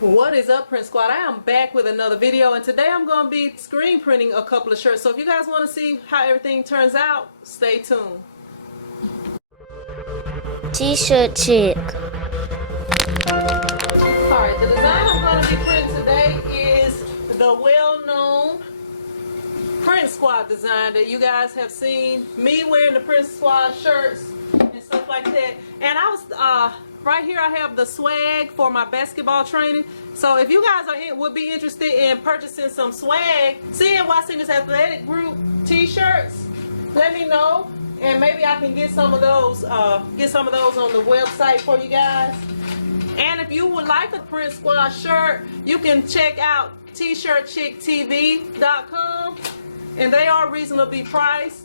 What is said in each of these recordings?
What is up, Print Squad? I am back with another video, and today I'm going to be screen printing a couple of shirts. So if you guys want to see how everything turns out, stay tuned. T-shirt chick. Alright, the design I'm going to be printing today is the well-known Print Squad design that you guys have seen me wearing the Print Squad shirts and stuff like that. And I was right here I have the swag for my basketball training. So if you guys would be interested in purchasing some swag, CNY Singers Athletic Group t-shirts, let me know, and maybe I can get some of those on the website for you guys. And if you would like a Print Squad shirt, you can check out tshirtchicktv.com, and they are reasonably priced.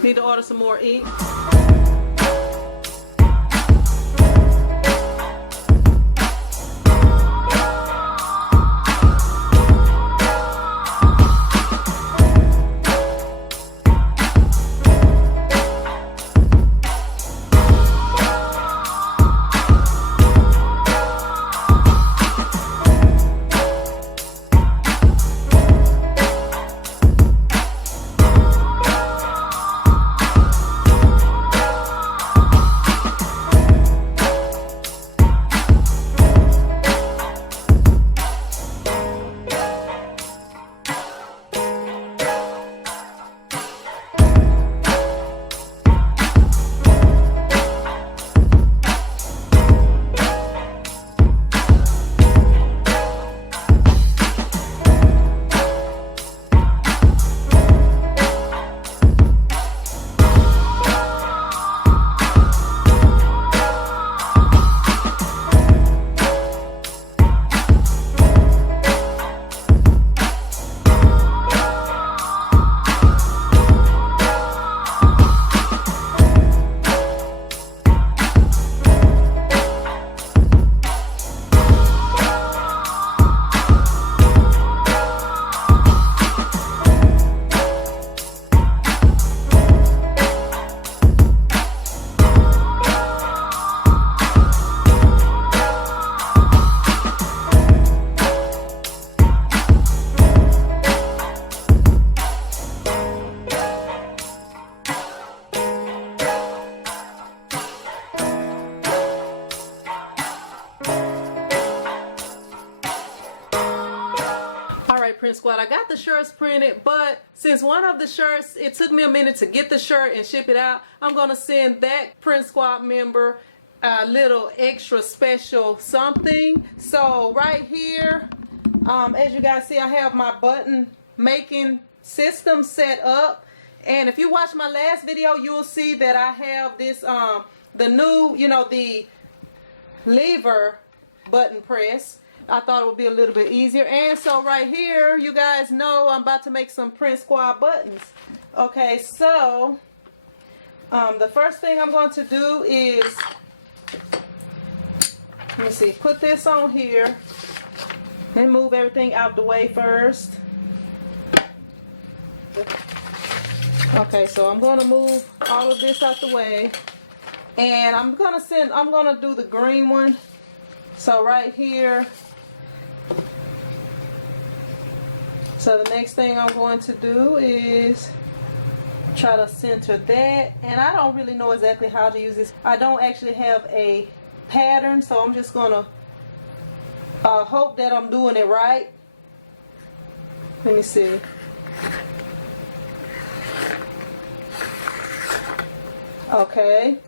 Need to order some more ink. Print Squad, I got the shirts printed, but since one of the shirts, it took me a minute to get the shirt and ship it out, I'm going to send that Print Squad member a little extra special something. So right here, as you guys see, I have my button making system set up, and if you watch my last video, you'll see that I have this the new, the lever button press. I thought it would be a little bit easier. And so right here, you guys know I'm about to make some Print Squad buttons. Okay, so the first thing I'm going to do is, let me see, put this on here and move everything out the way first. Okay, so I'm going to move all of this out the way, and I'm going to do the green one. So right here. So the next thing I'm going to do is try to center that, and I don't really know exactly how to use this. I don't actually have a pattern, so I'm just going to hope that I'm doing it right. Let me see. Okay,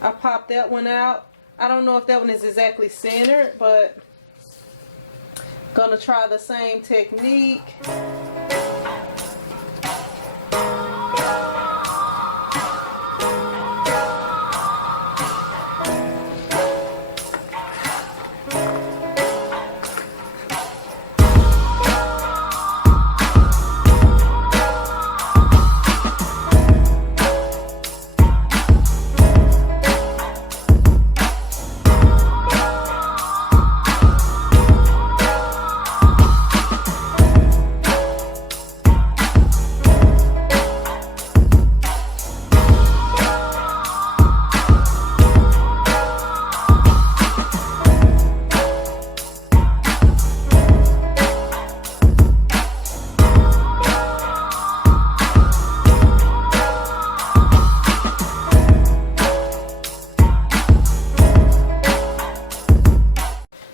I popped that one out. I don't know if that one is exactly centered, but gonna try the same technique.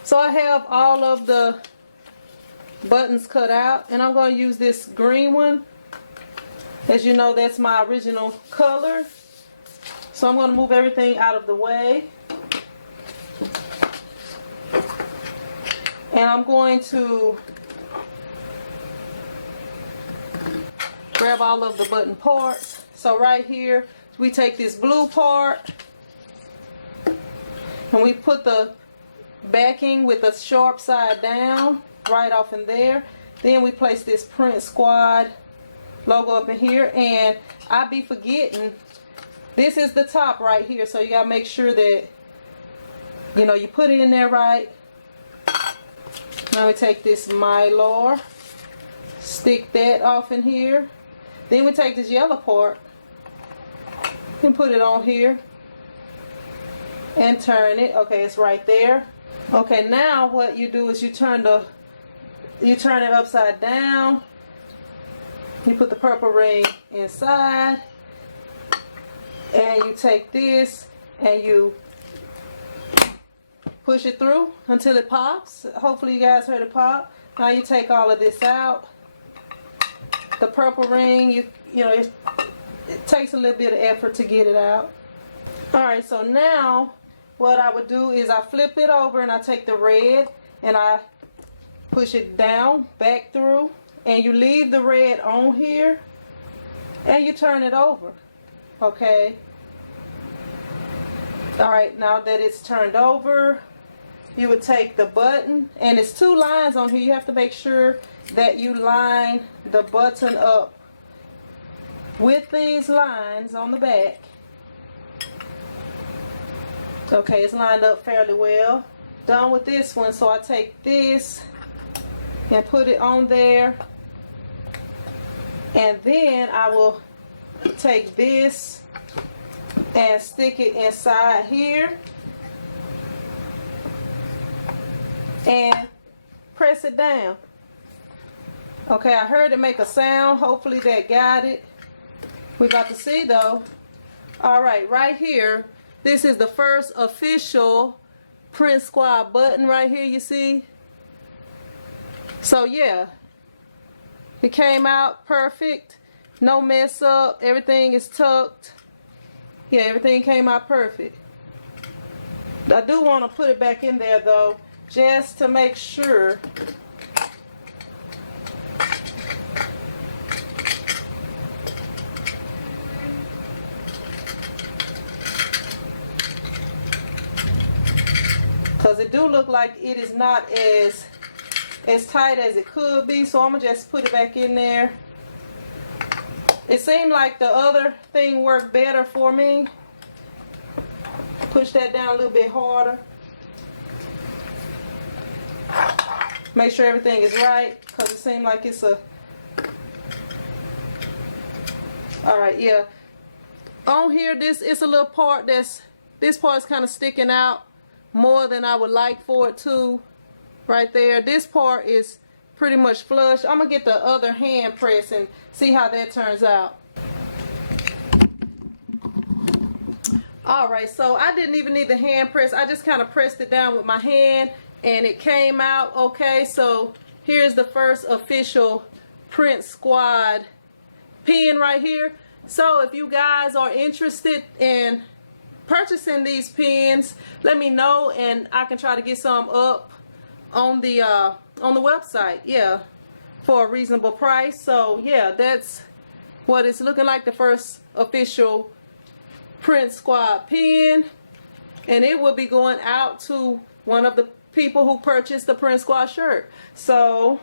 So I have all of the buttons cut out, and I'm going to use this green one. As you know, that's my original color. So I'm going to move everything out of the way. And I'm going to grab all of the button parts. So right here, we take this blue part and we put the backing with the sharp side down right off in there. Then we place this Print Squad logo up in here, and I be forgetting this is the top right here, so you gotta make sure that you put it in there right. Now we take this Mylar, stick that off in here. Then we take this yellow part and put it on here and turn it. Okay, it's right there. Okay, now what you do is you turn it upside down. You put the purple ring inside, and you take this and you push it through until it pops. Hopefully you guys heard it pop. Now you take all of this out. The purple ring, it takes a little bit of effort to get it out. Alright, so now what I would do is I flip it over and I take the red and I push it down, back through, and you leave the red on here and you turn it over. Okay. Alright, now that it's turned over, you would take the button, and it's 2 lines on here. You have to make sure that you line the button up with these lines on the back. Okay, it's lined up fairly well. Done with this one, so I take this and put it on there, and then I will take this and stick it inside here and press it down. Okay, I heard it make a sound. Hopefully that got it. We're about to see though. Alright, right here, this is the first official Print Squad button right here, you see? So yeah, it came out perfect. No mess up. Everything is tucked. Yeah, everything came out perfect. I do want to put it back in there though, just to make sure. Because it do look like it is not as tight as it could be, so I'm going to just put it back in there. It seemed like the other thing worked better for me. Push that down a little bit harder. Make sure everything is right, because it seemed like it's a... Alright, yeah. On here, this is a little part this part is kind of sticking out more than I would like for it to. Right there. This part is pretty much flush. I'm going to get the other hand press and see how that turns out. Alright, so I didn't even need the hand press. I just kind of pressed it down with my hand and it came out okay. So here's the first official Print Squad pen right here. So if you guys are interested in purchasing these pens, let me know and I can try to get some up on the website, yeah, for a reasonable price. So yeah, that's what it's looking like, the first official Print Squad pen, and it will be going out to one of the people who purchased the Print Squad shirt. So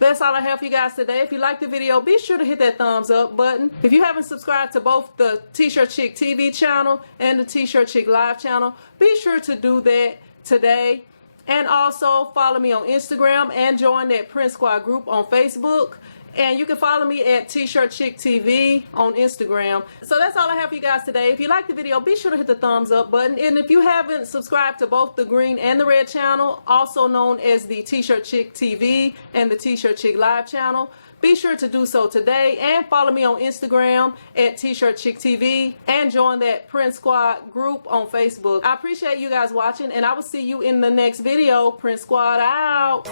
that's all I have for you guys today. If you liked the video, be sure to hit that thumbs up button. If you haven't subscribed to both the T-Shirt Chick TV channel and the T-Shirt Chick Live channel, be sure to do that today. And also follow me on Instagram and join that Print Squad group on Facebook. And you can follow me at T-Shirt Chick TV on Instagram. So that's all I have for you guys today. If you liked the video, be sure to hit the thumbs up button. And if you haven't subscribed to both the green and the red channel, also known as the T-Shirt Chick TV and the T-Shirt Chick Live channel, be sure to do so today. And follow me on Instagram at T-Shirt Chick TV and join that Print Squad group on Facebook. I appreciate you guys watching, and I will see you in the next video. Print Squad out.